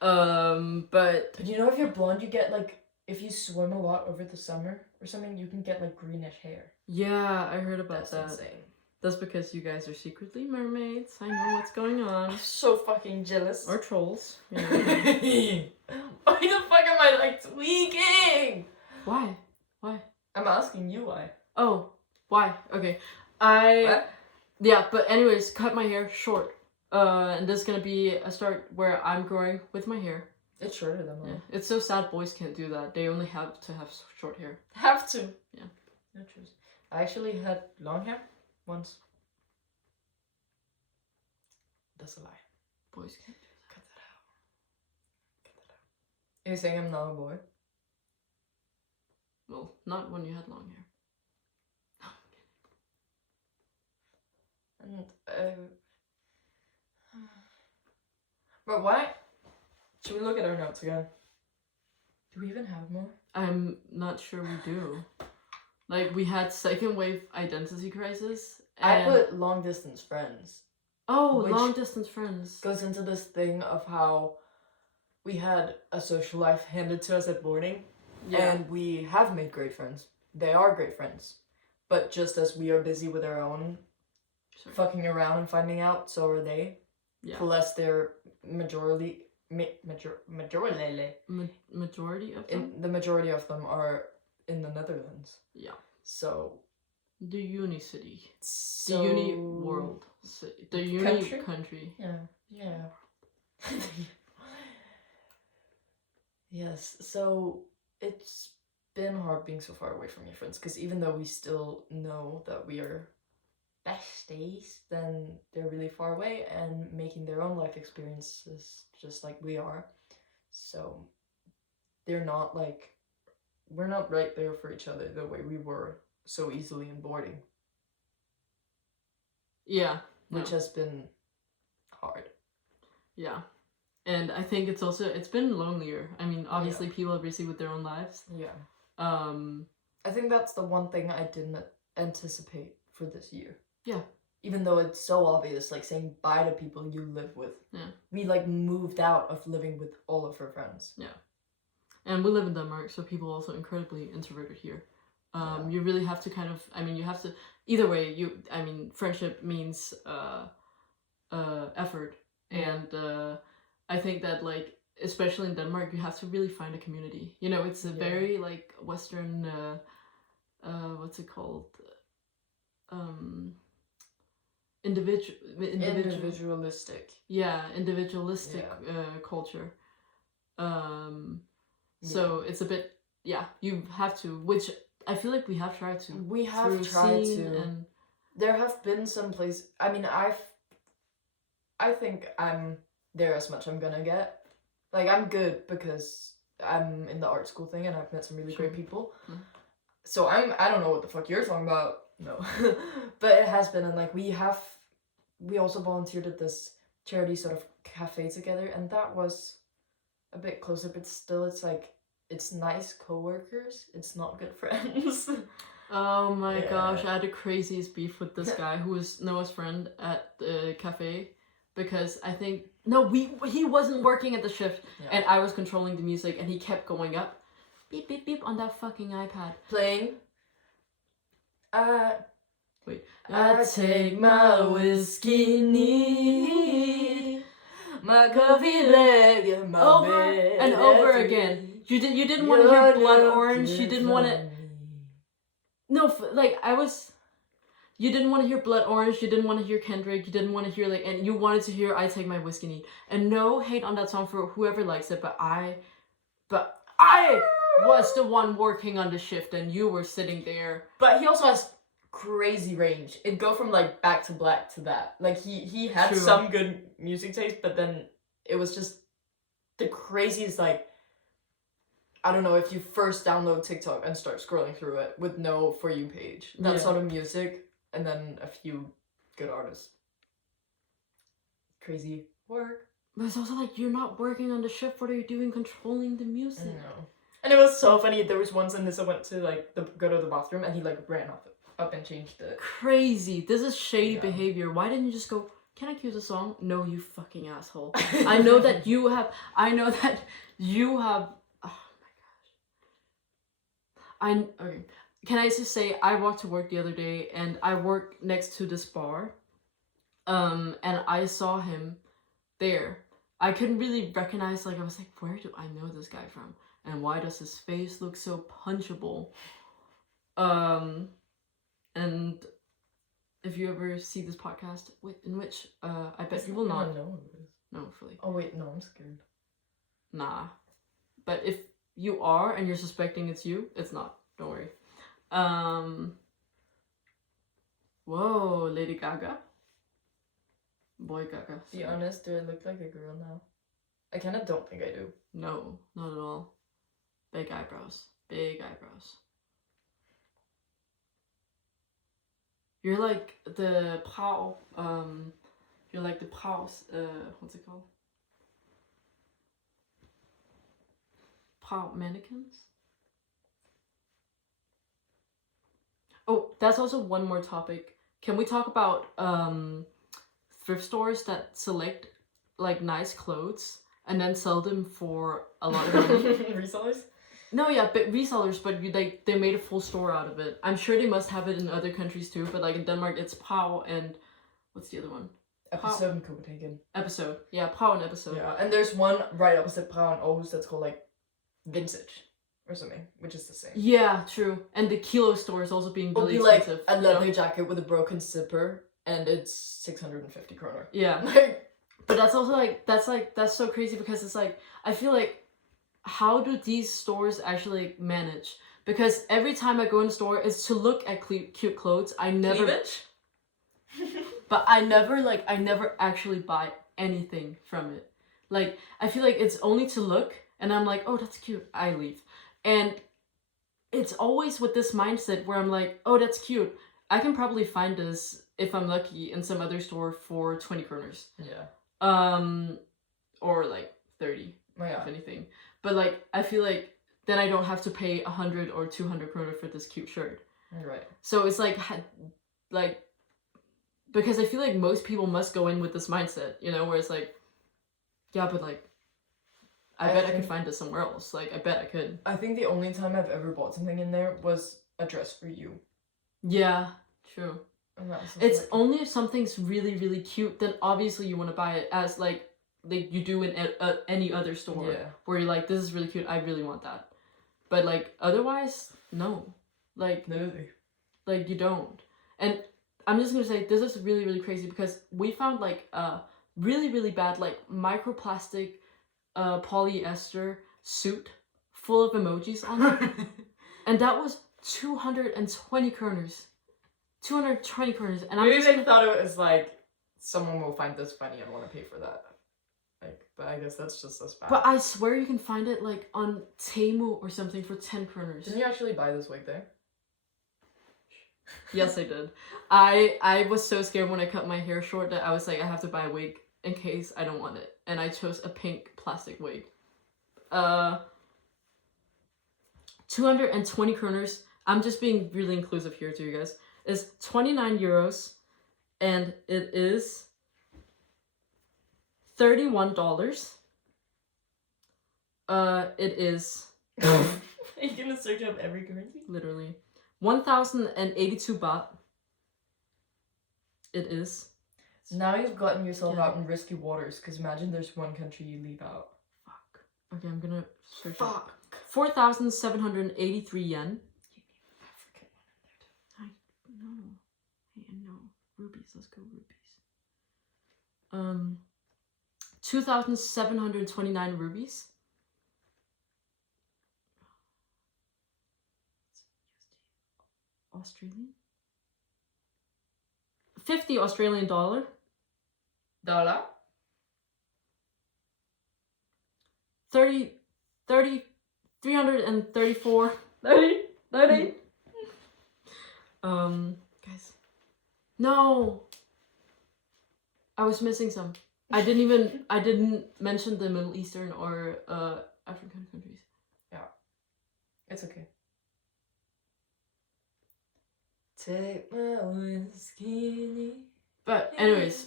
But But you know, if you're blonde, you get like, if you swim a lot over the summer or something, you can get like greenish hair. yeah, I heard about That's that. insane. That's because you guys are secretly mermaids. I know what's going on. I'm so fucking jealous. Or trolls. You know. Why the fuck am I like tweaking? Why? I'm asking you why. Oh, why? Okay. What? Yeah, but anyways, cut my hair short. And this is gonna be a start where I'm growing with my hair. It's shorter than mine. Yeah. It's so sad boys can't do that. They only have to have short hair. Have to. Yeah. No choice. I actually had long hair once. That's a lie. Boys can't do that. Cut that out. Cut that out. Are you saying I'm not a boy? Well, not when you had long hair. And but why? Should we look at our notes again? Do we even have more? I'm not sure we do. Like, we had second wave identity crisis. I and- put long distance friends. Oh, which long distance friends. Goes into this thing of how we had a social life handed to us at boarding, Yeah. and we have made great friends. They are great friends. But just as we are busy with our own Sorry. fucking around and finding out, so are they. Yeah. Plus, they're majority Majority of them? the majority of them are in the Netherlands. Yeah. So The uni city. so The uni world. The uni Country? country. Yeah. Yes. So it's been hard being so far away from your friends, because even though we still know that we are besties, then they're really far away and making their own life experiences just like we are. So they're not like, we're not right there for each other the way we were so easily in boarding, Yeah. which no. has been hard. Yeah. And I think it's been lonelier. I mean, obviously people are busy with their own lives. Yeah. Um, I think that's the one thing I didn't anticipate for this year. Yeah. Even though it's so obvious, like saying bye to people you live with. Yeah. We like moved out of living with all of our friends. and we live in Denmark, so people are also incredibly introverted here. Yeah. You really have to kind of, I mean, you have to, either way, friendship means effort. Yeah. And I think that, like, especially in Denmark, you have to really find a community. You know, it's a Yeah. very, like, Western, what's it called? Individualistic. Yeah, individualistic culture. So it's a bit, you have to, which I feel like we have tried to. We have through tried scene to. and There have been some places. I mean, I think I'm there as much I'm gonna get. Like, I'm good because I'm in the art school thing and I've met some really great Sure. people. Mm. So I don't know what the fuck you're talking about. No. But it has been, and like we also volunteered at this charity sort of cafe together, and that was a bit closer, but still it's like, it's nice coworkers, it's not good friends. Oh my Yeah. gosh, I had the craziest beef with this guy who was Noah's friend at the cafe, because I think he wasn't working at the shift, Yeah. and I was controlling the music, and he kept going up, beep beep beep on that fucking iPad. Playing. I take my whiskey neat, my coffee leg and my over bed and over at again. three. You didn't want to hear You're Blood looking Orange. You didn't want to. for me. No, you didn't want to hear Blood Orange, you didn't want to hear Kendrick, you didn't want to hear, like, and you wanted to hear I Take My Whiskey Neat. And no hate on that song for whoever likes it, but I was the one working on the shift and you were sitting there. But he also has crazy range. It'd go from like Back to Black to that. Like he had True. some good music taste, but then it was just the craziest, like, I don't know, if you first download TikTok and start scrolling through it with no For You page. That Yeah. sort of music, and then a few good artists. Crazy work. But it's also like, you're not working on the shift, what are you doing controlling the I music? know. And it was so funny. There was once in this I went to like go to the bathroom, and he like ran up and changed it. Crazy. This is shady Yeah. behavior. Why didn't you just go can I cue the song? No, you fucking asshole. I know that you have. Oh my gosh. Okay. Can I just say I walked to work the other day and I work next to this bar. And I saw him there. I couldn't really recognize, like, I was like, where do I know this guy from? And why does his face look so punchable? And if you ever see this podcast, in which I bet you will not know who it is. No, hopefully. Oh wait, no, I'm scared. Nah. But if you are and you're suspecting it's you, it's not. Don't worry. Whoa, Lady Gaga. Boy Gaga. Be honest, do I look like a girl now? I kind of don't think I do. No, not at all. Big eyebrows. Big eyebrows. You're like the POW, you're like the POW's, what's it called? POW mannequins? Oh, that's also one more topic. Can we talk about, thrift stores that select, like, nice clothes and then sell them for a lot of money? Resellers? No, yeah, but resellers, but they made a full store out of it. I'm sure they must have it in other countries too, but like in Denmark, it's POW and what's the other one? Episode in Copenhagen. Episode, yeah, POW and Episode. Yeah, and there's one right opposite POW in Aarhus that's called like Vintage or something, which is the same. Yeah, true. And the Kilo store is also being really It'll be expensive. like a leather jacket with a broken zipper, and it's 650 kroner. Yeah, but that's also like that's so crazy because it's like I feel like. How do these stores actually manage? Because every time I go in the store, it's to look at cute clothes. I never, Cleavage? but I never actually buy anything from it. Like, I feel like it's only to look, and I'm like, oh, that's cute. I leave. And it's always with this mindset where I'm like, oh, that's cute. I can probably find this, if I'm lucky, in some other store for 20 kroners. Yeah. Or like 30, Oh, yeah. if anything. But like, I feel like then I don't have to pay 100 or 200 kroner for this cute shirt. Right. So it's like, because I feel like most people must go in with this mindset, you know, where it's like, yeah, but like, I bet I could find this somewhere else. Like, I bet I could. I think the only time I've ever bought something in there was a dress for you. Yeah, true. And that's It's like... only if something's really, really cute, then obviously you want to buy it as like you do in any other store. Yeah. Where you're like, this is really cute, I really want that. But like, otherwise, no. Like, Literally. like you don't. And I'm just gonna say, this is really, really crazy because we found like a really, really bad like microplastic polyester suit full of emojis on it. And that was 220 kroners. 220 kroners. And I even thought it was like, someone will find this funny and want to pay for that. Like, but I guess that's just as bad. But I swear you can find it like on Temu or something for 10 kroners. Didn't you actually buy this wig there? Yes, I did. I was so scared when I cut my hair short that I was like, I have to buy a wig in case I don't want it. And I chose a pink plastic wig. 220 kroners. I'm just being really inclusive here to you guys. Is 29 euros. And it is $31. It is Are you gonna search up every currency? literally 1,082 baht. It is. So now you've gotten yourself Yeah. out in risky waters, because imagine there's one country you leave out. Fuck. Okay, I'm gonna search it. Fuck. 4,783 yen. You need African one in there too. No. Hey, no. Rupees. Let's go rupees. 2,729 rupees. Australian? 50 Australian dollar. Dollar? 334. 30? Guys. No! I was missing some. I didn't mention the Middle Eastern or African countries. It's okay. Take my whiskey. But anyways,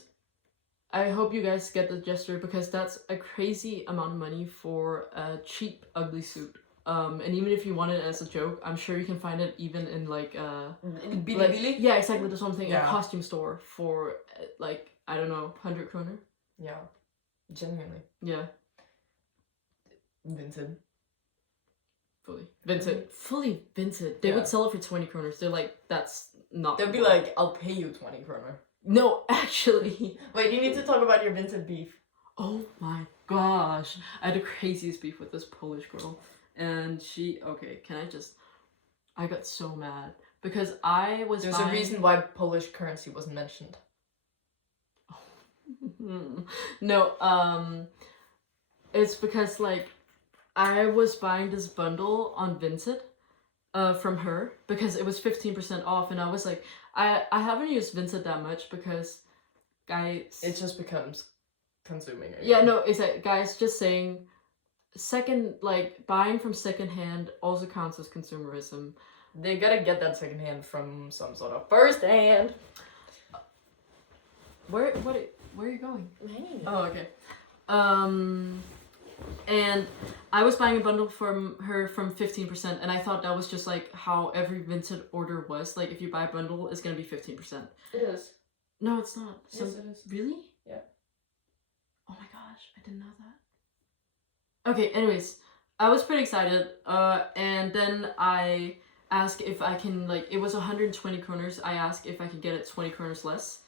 I hope you guys get the gesture because that's a crazy amount of money for a cheap ugly suit. And even if you want it as a joke, I'm sure you can find it even in like Bilibili? yeah, exactly. There's something in a Yeah. costume store for like I don't know, 100 kroner. Yeah. Genuinely. Yeah, Vinted. fully vintage. They Yeah. would sell it for 20 kroners. They're like, that's not. They'll be like, I'll pay you 20 kroner. no, actually. Wait, you need to talk about your Vinted beef. Oh my gosh, I had the craziest beef with this Polish girl, and I got so mad because I was. There's a reason why Polish currency wasn't mentioned. No, it's because like I was buying this bundle on Vinted from her because it was 15% off, and I was like, I haven't used Vinted that much because guys, It just becomes consuming. yeah, no, it's like guys just saying buying from secondhand also counts as consumerism. They gotta get that secondhand from some sort of first hand. Where are you going? Hey. Oh, okay. And I was buying a bundle from her from 15%, and I thought that was just like how every Vinted order was. Like, if you buy a bundle, it's gonna be 15%. It is. No, it's not. So, Yes, it is. really? Yeah. Oh my gosh, I didn't know that. Okay, anyways, I was pretty excited, and then I asked if I can, like, it was 120 kroners. I asked if I could get it 20 kroners less.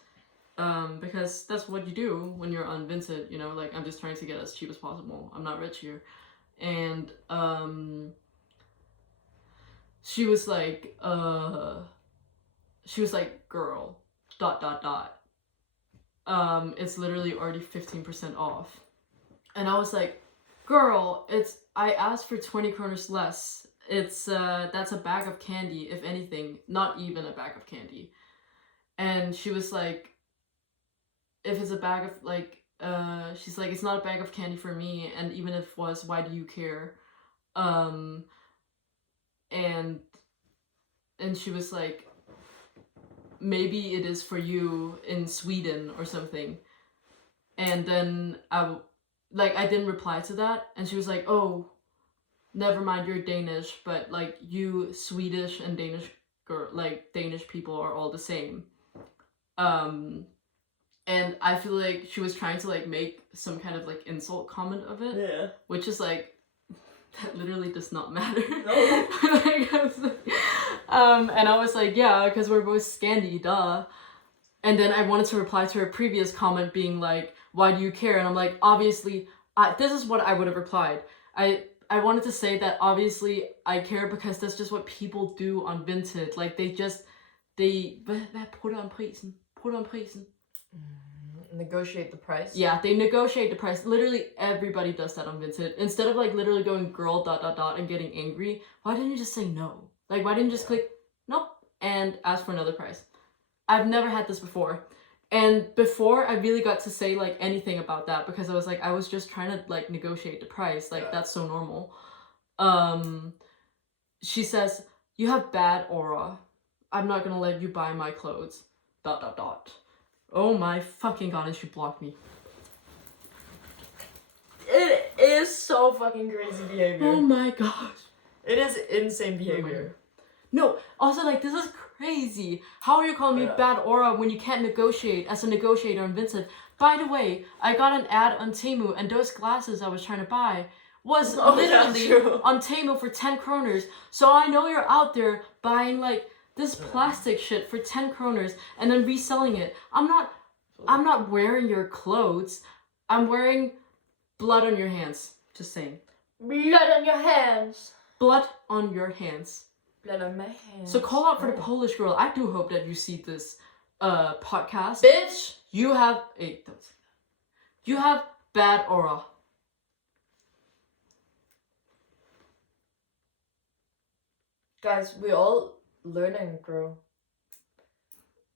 Because that's what you do when you're on Vinted, you know, like, I'm just trying to get as cheap as possible. I'm not rich here. And, she was like, girl, ... It's literally already 15% off. And I was like, girl, I asked for 20 kroners less. That's a bag of candy, if anything, not even a bag of candy. And she was like, if it's a bag of, like, she's like, it's not a bag of candy for me, and even if it was, why do you care? And she was like, maybe it is for you in Sweden or something. And then I didn't reply to that, and she was like, oh, never mind, you're Danish, but, like, you Swedish and Danish girl, like, Danish people are all the same. And I feel like she was trying to, like, make some kind of, like, insult comment of it. Yeah. Which is, like, that literally does not matter. No. And I was like, yeah, because we're both Scandi, duh. And then I wanted to reply to her previous comment being like, why do you care? And I'm like, obviously, this is what I would have replied. I wanted to say that obviously I care because that's just what people do on Vinted. Like, they put on prisen. Negotiate the price. Yeah, they negotiate the price. Literally everybody does that on Vinted. Instead of, like, literally going girl ... and getting angry, why didn't you just say no? Like, why didn't you just click nope and ask for another price? I've never had this before. And before, I really got to say, like, anything about that because I was like, I was just trying to, like, negotiate the price. Like, that's so normal. She says, you have bad aura. I'm not gonna let you buy my clothes. ... Oh my fucking god, and she blocked me. It is so fucking crazy behavior. Oh my gosh. It is insane behavior. No, also, like, this is crazy. How are you calling me bad aura when you can't negotiate as a negotiator on Vinted? By the way, I got an ad on Temu, and those glasses I was trying to buy was literally on Temu for 10 kroners. So I know you're out there buying, like, this plastic shit for 10 kroners and then reselling it. I'm not wearing your clothes. I'm wearing blood on your hands. Just saying. Blood on your hands. Blood on your hands. Blood on my hands. So call out for the Polish girl. I do hope that you see this podcast. Bitch! You have don't say that. You have bad aura. Guys, we all learn and grow.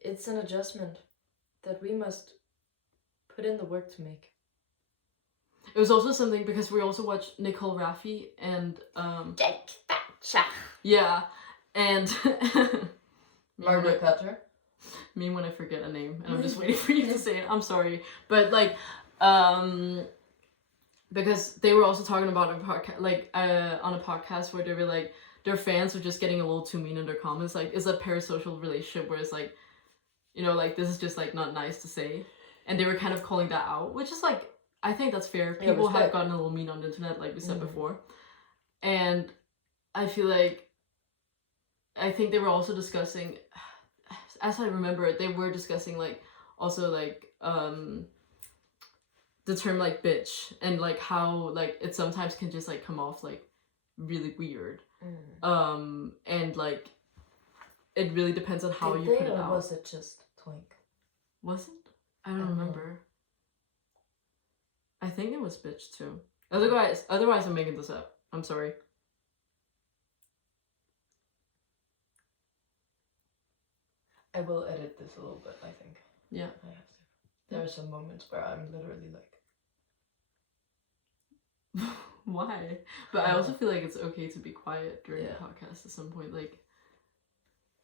It's an adjustment that we must put in the work to make. It was also something because we also watched Nicole Raffi and Jake Thatcher. yeah, and Margaret Thatcher. Me when I forget a name and I'm just waiting for you to say it. I'm sorry, but like, because they were also talking about a podcast, like on a podcast where they were like their fans were just getting a little too mean in their comments. Like, it's a parasocial relationship where it's like, you know, like this is just like not nice to say, and they were kind of calling that out, which is like, I think that's fair. Yeah, People have respect. gotten a little mean on the internet, like we said before, and I feel like, I think they were also discussing, as I remember it, they were discussing like also like the term like bitch, and like how like it sometimes can just like come off like really weird. And like it really depends on how you put it out. Or was it just twink? Was it? I don't remember. I think it was bitch too. Otherwise I'm making this up. I'm sorry. I will edit this a little bit, I think. Yeah. I have to. There are some moments where I'm literally like... Why? But I also feel like it's okay to be quiet during the podcast at some point. Like,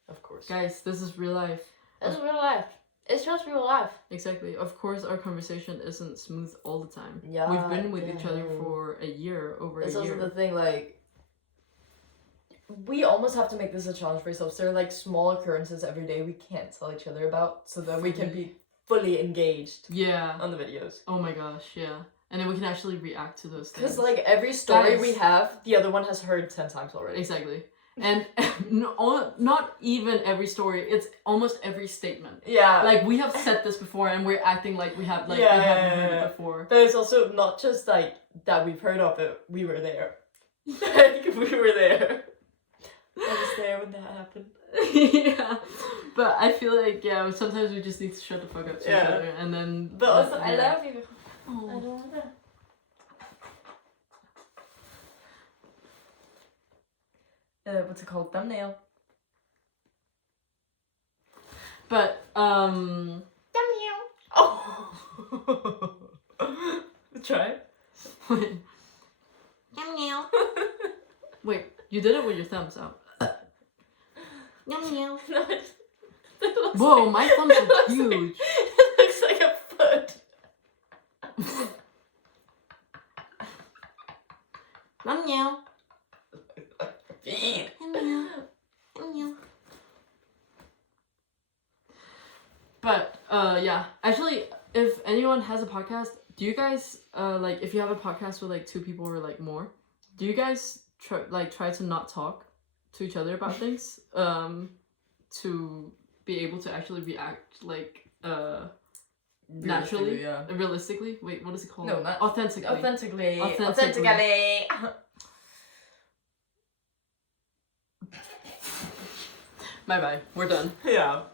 of course. guys, this is real life. It's real life. It's just real life. Exactly. Of course, our conversation isn't smooth all the time. Yeah. We've been with each other for a year, over It's a year. also the thing, like... We almost have to make this a challenge for ourselves. There are like small occurrences every day we can't tell each other about, so that we can be fully engaged on the videos. Oh my gosh, yeah. And then we can actually react to those things. Because like every story Guys. we have, the other one has heard 10 times already. Exactly. And not even every story, it's almost every statement. Yeah. Like, we have said this before and we're acting like we have, like, we haven't heard it before. But it's also not just like that we've heard of it, we were there. Like, we were there. I was there when that happened. Yeah. But I feel like, yeah, sometimes we just need to shut the fuck up to each other, and then... But also, I love you. Oh. I don't want that. What's it called? Thumbnail. But, Thumbnail. Oh! Try. Wait. Thumbnail. Wait, you did it with your thumbs out. Thumbnail. No, it looks Whoa, like, my thumbs it are looks huge. It looks like a foot. Thumbnail. Feet. Thumbnail. Thumbnail. But, yeah. Actually, if anyone has a podcast, do you guys, like, if you have a podcast with, like, 2 people or, like, more, do you guys try to not talk to each other about things? To be able to actually react, like, naturally? Yeah. Realistically? Wait, what is it called? No, not... Authentically. Authentically. Authentically. Bye-bye. We're done. Yeah.